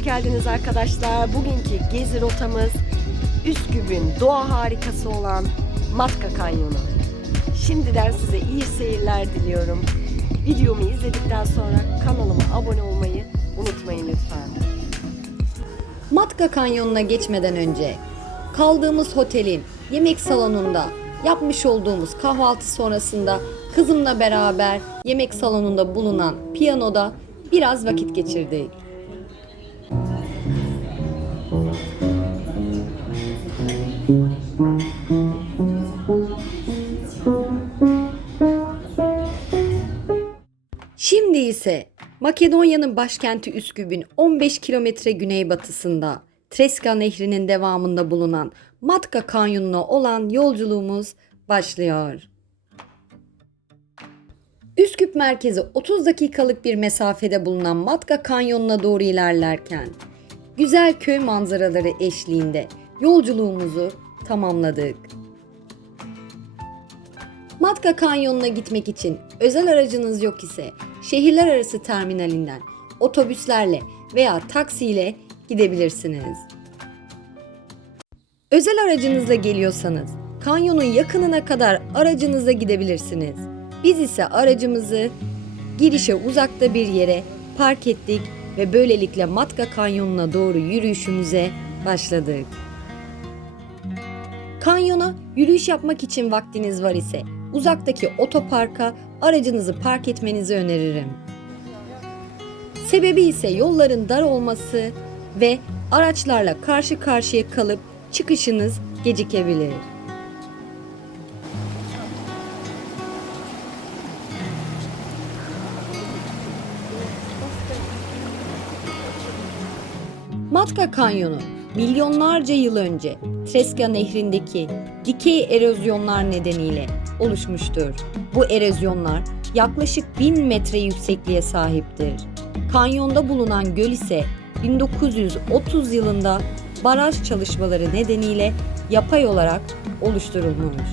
Hoş geldiniz arkadaşlar. Bugünkü gezi rotamız Üsküp'ün doğa harikası olan Matka Kanyonu. Şimdiden size iyi seyirler diliyorum. Videomu izledikten sonra kanalıma abone olmayı unutmayın lütfen. Matka Kanyonu'na geçmeden önce kaldığımız otelin yemek salonunda yapmış olduğumuz kahvaltı sonrasında kızımla beraber yemek salonunda bulunan piyanoda biraz vakit geçirdik. Şimdi ise Makedonya'nın başkenti Üsküp'ün 15 kilometre güneybatısında Treska Nehri'nin devamında bulunan Matka Kanyonu'na olan yolculuğumuz başlıyor. Üsküp merkezi 30 dakikalık bir mesafede bulunan Matka Kanyonu'na doğru ilerlerken güzel köy manzaraları eşliğinde yolculuğumuzu tamamladık. Matka Kanyonu'na gitmek için özel aracınız yok ise şehirler arası terminalinden otobüslerle veya taksiyle gidebilirsiniz. Özel aracınızla geliyorsanız kanyonun yakınına kadar aracınızla gidebilirsiniz. Biz ise aracımızı girişe uzakta bir yere park ettik ve böylelikle Matka Kanyonu'na doğru yürüyüşümüze başladık. Kanyona yürüyüş yapmak için vaktiniz var ise uzaktaki otoparka aracınızı park etmenizi öneririm. Sebebi ise yolların dar olması ve araçlarla karşı karşıya kalıp çıkışınız gecikebilir. Matka Kanyonu milyonlarca yıl önce Treska Nehri'ndeki dikey erozyonlar nedeniyle oluşmuştur. Bu erozyonlar yaklaşık 1000 metre yüksekliğe sahiptir. Kanyonda bulunan göl ise 1930 yılında baraj çalışmaları nedeniyle yapay olarak oluşturulmuş.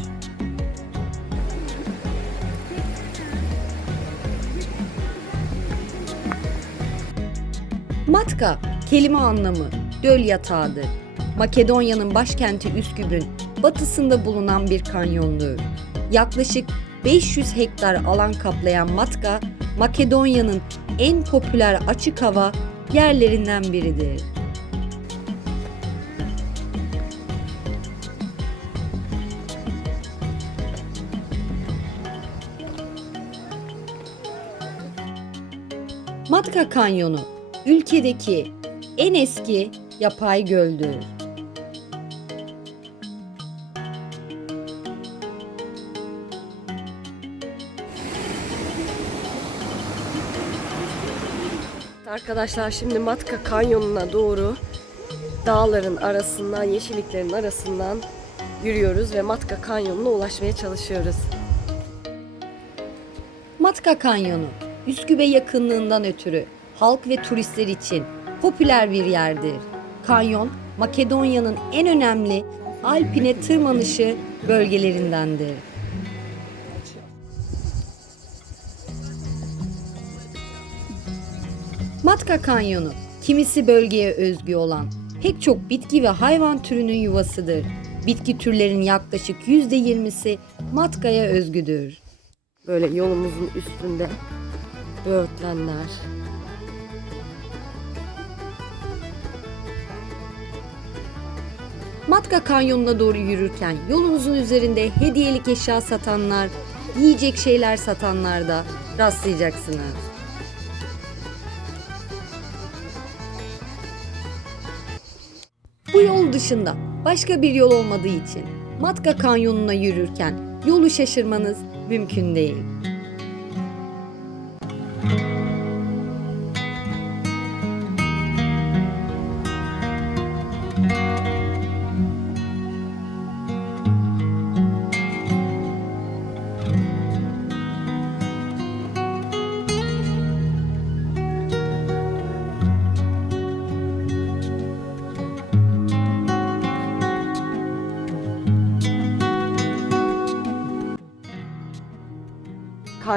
Matka kelime anlamı göl yatağıdır. Makedonya'nın başkenti Üsküp'ün batısında bulunan bir kanyondur. Yaklaşık 500 hektar alan kaplayan Matka, Makedonya'nın en popüler açık hava yerlerinden biridir. Matka Kanyonu ülkedeki en eski yapay göldür. Arkadaşlar şimdi Matka Kanyonu'na doğru dağların arasından, yeşilliklerin arasından yürüyoruz ve Matka Kanyonu'na ulaşmaya çalışıyoruz. Matka Kanyonu, Üsküp'e yakınlığından ötürü halk ve turistler için popüler bir yerdir. Kanyon, Makedonya'nın en önemli alpine tırmanışı bölgelerindendir. Matka Kanyonu, kimisi bölgeye özgü olan pek çok bitki ve hayvan türünün yuvasıdır. Bitki türlerinin yaklaşık %20'si Matka'ya özgüdür. Böyle yolumuzun üstünde böğürtlenler. Matka Kanyonu'na doğru yürürken yolunuzun üzerinde hediyelik eşya satanlar, yiyecek şeyler satanlar da rastlayacaksınız. Bu yol dışında başka bir yol olmadığı için Matka Kanyonu'na yürürken yolu şaşırmanız mümkün değil.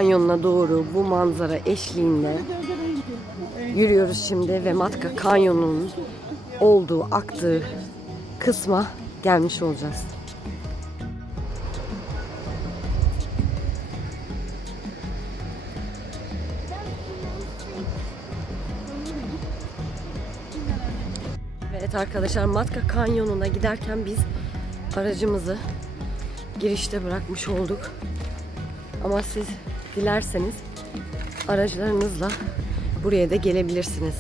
Kanyonuna doğru bu manzara eşliğinde yürüyoruz şimdi ve Matka Kanyonu'nun olduğu, aktığı kısma gelmiş olacağız. Evet arkadaşlar Matka Kanyonu'na giderken biz aracımızı girişte bırakmış olduk. Ama siz dilerseniz araçlarınızla buraya da gelebilirsiniz.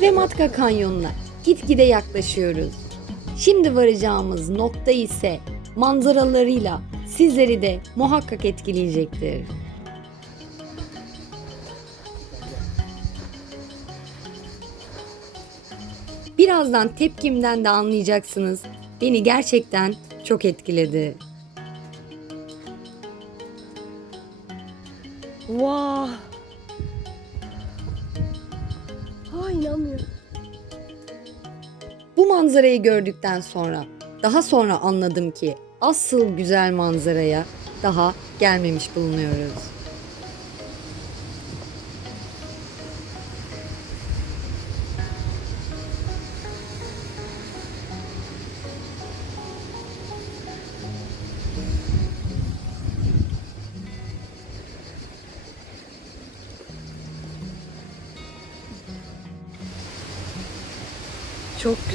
Ve Matka Kanyonu'na gitgide yaklaşıyoruz. Şimdi varacağımız nokta ise manzaralarıyla sizleri de muhakkak etkileyecektir. Birazdan tepkimden de anlayacaksınız. Beni gerçekten çok etkiledi. Vah! Ay inanmıyorum. Bu manzarayı gördükten sonra daha sonra anladım ki asıl güzel manzaraya daha gelmemiş bulunuyoruz.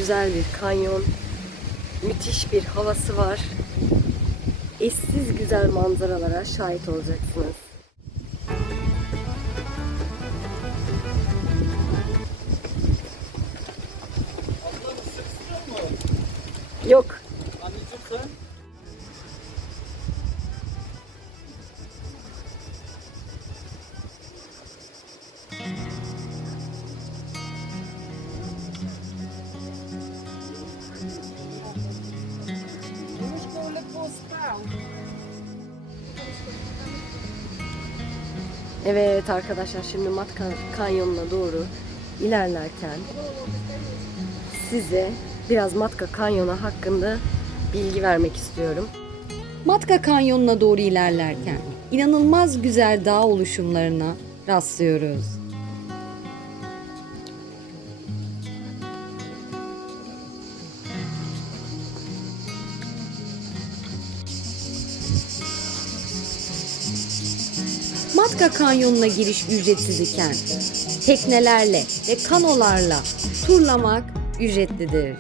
Güzel bir kanyon. Müthiş bir havası var. Eşsiz güzel manzaralara şahit olacaksınız. Yok. Evet arkadaşlar şimdi Matka Kanyonu'na doğru ilerlerken size biraz Matka Kanyonu hakkında bilgi vermek istiyorum. Matka Kanyonu'na doğru ilerlerken inanılmaz güzel dağ oluşumlarına rastlıyoruz. Matka Kanyonu'na giriş ücretsiz iken teknelerle ve kanolarla turlamak ücretlidir.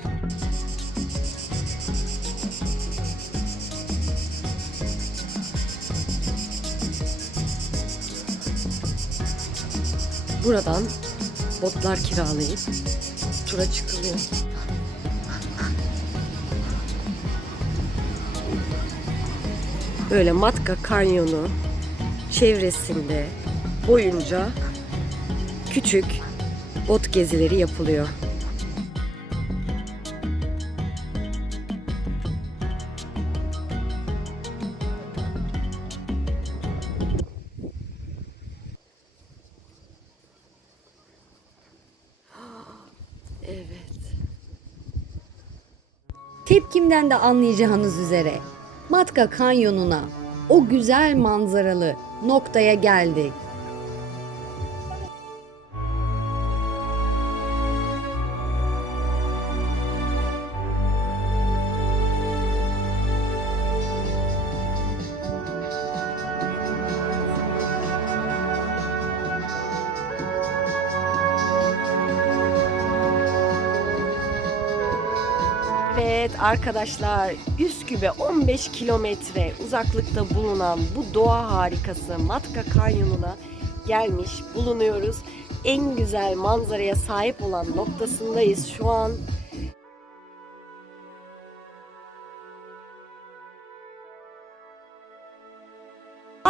Buradan botlar kiralayıp tura çıkılıyor. Böyle Matka Kanyonu çevresinde boyunca küçük bot gezileri yapılıyor. Tepkimden de anlayacağınız üzere Matka Kanyonu'na o güzel manzaralı noktaya geldik. Arkadaşlar Üsküp'e 15 kilometre uzaklıkta bulunan bu doğa harikası Matka Kanyonu'na gelmiş bulunuyoruz. En güzel manzaraya sahip olan noktasındayız şu an.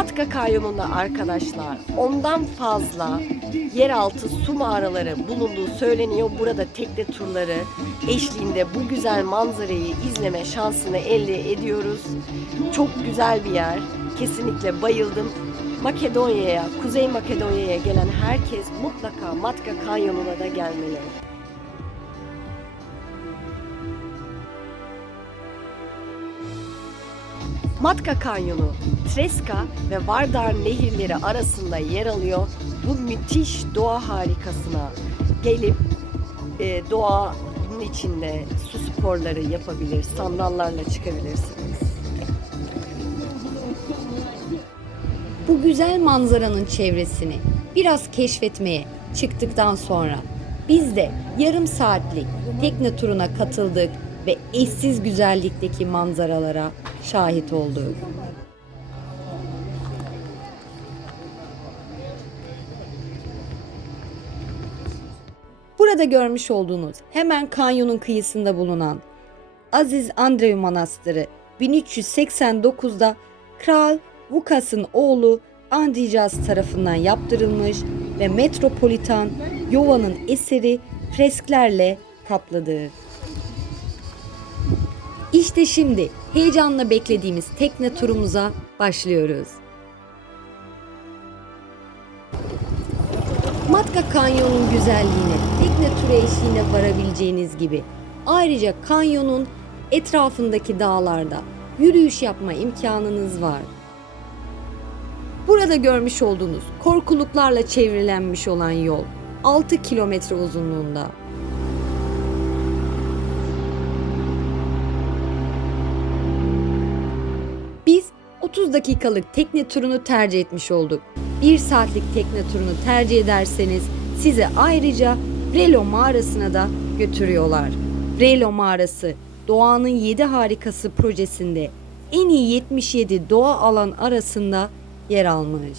Matka Kanyonu'nda arkadaşlar ondan fazla yeraltı su mağaraları bulunduğu söyleniyor. Burada tekne turları eşliğinde bu güzel manzarayı izleme şansını elde ediyoruz. Çok güzel bir yer. Kesinlikle bayıldım. Makedonya'ya, Kuzey Makedonya'ya gelen herkes mutlaka Matka Kanyonu'na da gelmeli. Matka Kanyonu, Treska ve Vardar nehirleri arasında yer alıyor. Bu müthiş doğa harikasına gelip e, doğanın içinde su sporları yapabilir, sandallarla çıkabilirsiniz. Bu güzel manzaranın çevresini biraz keşfetmeye çıktıktan sonra biz de yarım saatlik tekne turuna katıldık ve eşsiz güzellikteki manzaralara şahit olduk. Burada görmüş olduğunuz hemen kanyonun kıyısında bulunan Aziz Andrew Manastırı 1389'da Kral Vukas'ın oğlu Andrijas tarafından yaptırılmış ve Metropolitan Yova'nın eseri fresklerle kaplıdır. İşte şimdi heyecanla beklediğimiz tekne turumuza başlıyoruz. Matka Kanyon'un güzelliğine tekne turu eşliğine varabileceğiniz gibi ayrıca kanyonun etrafındaki dağlarda yürüyüş yapma imkanınız var. Burada görmüş olduğunuz korkuluklarla çevrilenmiş olan yol 6 kilometre uzunluğunda. 30 dakikalık tekne turunu tercih etmiş olduk. 1 saatlik tekne turunu tercih ederseniz sizi ayrıca Vrelo mağarasına da götürüyorlar. Vrelo mağarası Doğanın 7 Harikası projesinde en iyi 77 doğa alan arasında yer almış.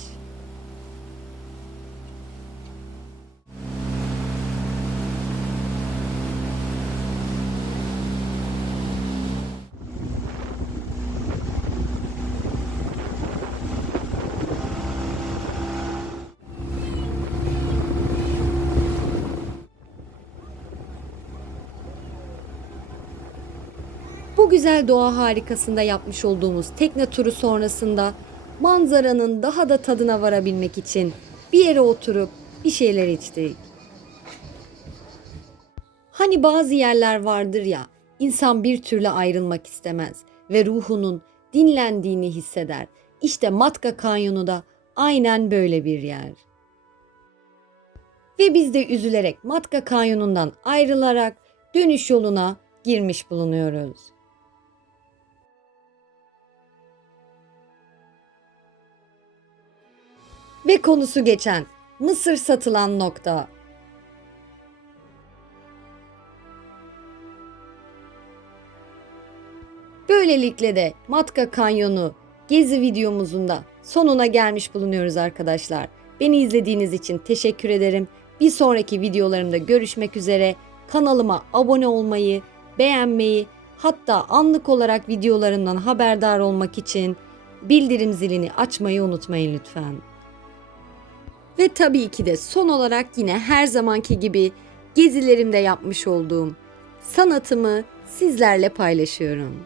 Bu güzel doğa harikasında yapmış olduğumuz tekne turu sonrasında manzaranın daha da tadına varabilmek için bir yere oturup bir şeyler içtik. Hani bazı yerler vardır ya, insan bir türlü ayrılmak istemez ve ruhunun dinlendiğini hisseder. İşte Matka Kanyonu da aynen böyle bir yer. Ve biz de üzülerek Matka Kanyonu'ndan ayrılarak dönüş yoluna girmiş bulunuyoruz. Ve konusu geçen mısır satılan nokta. Böylelikle de Matka Kanyonu gezi videomuzun da sonuna gelmiş bulunuyoruz arkadaşlar. Beni izlediğiniz için teşekkür ederim. Bir sonraki videolarımda görüşmek üzere. Kanalıma abone olmayı, beğenmeyi, hatta anlık olarak videolarımdan haberdar olmak için bildirim zilini açmayı unutmayın lütfen. Ve tabii ki de son olarak yine her zamanki gibi gezilerimde yapmış olduğum sanatımı sizlerle paylaşıyorum.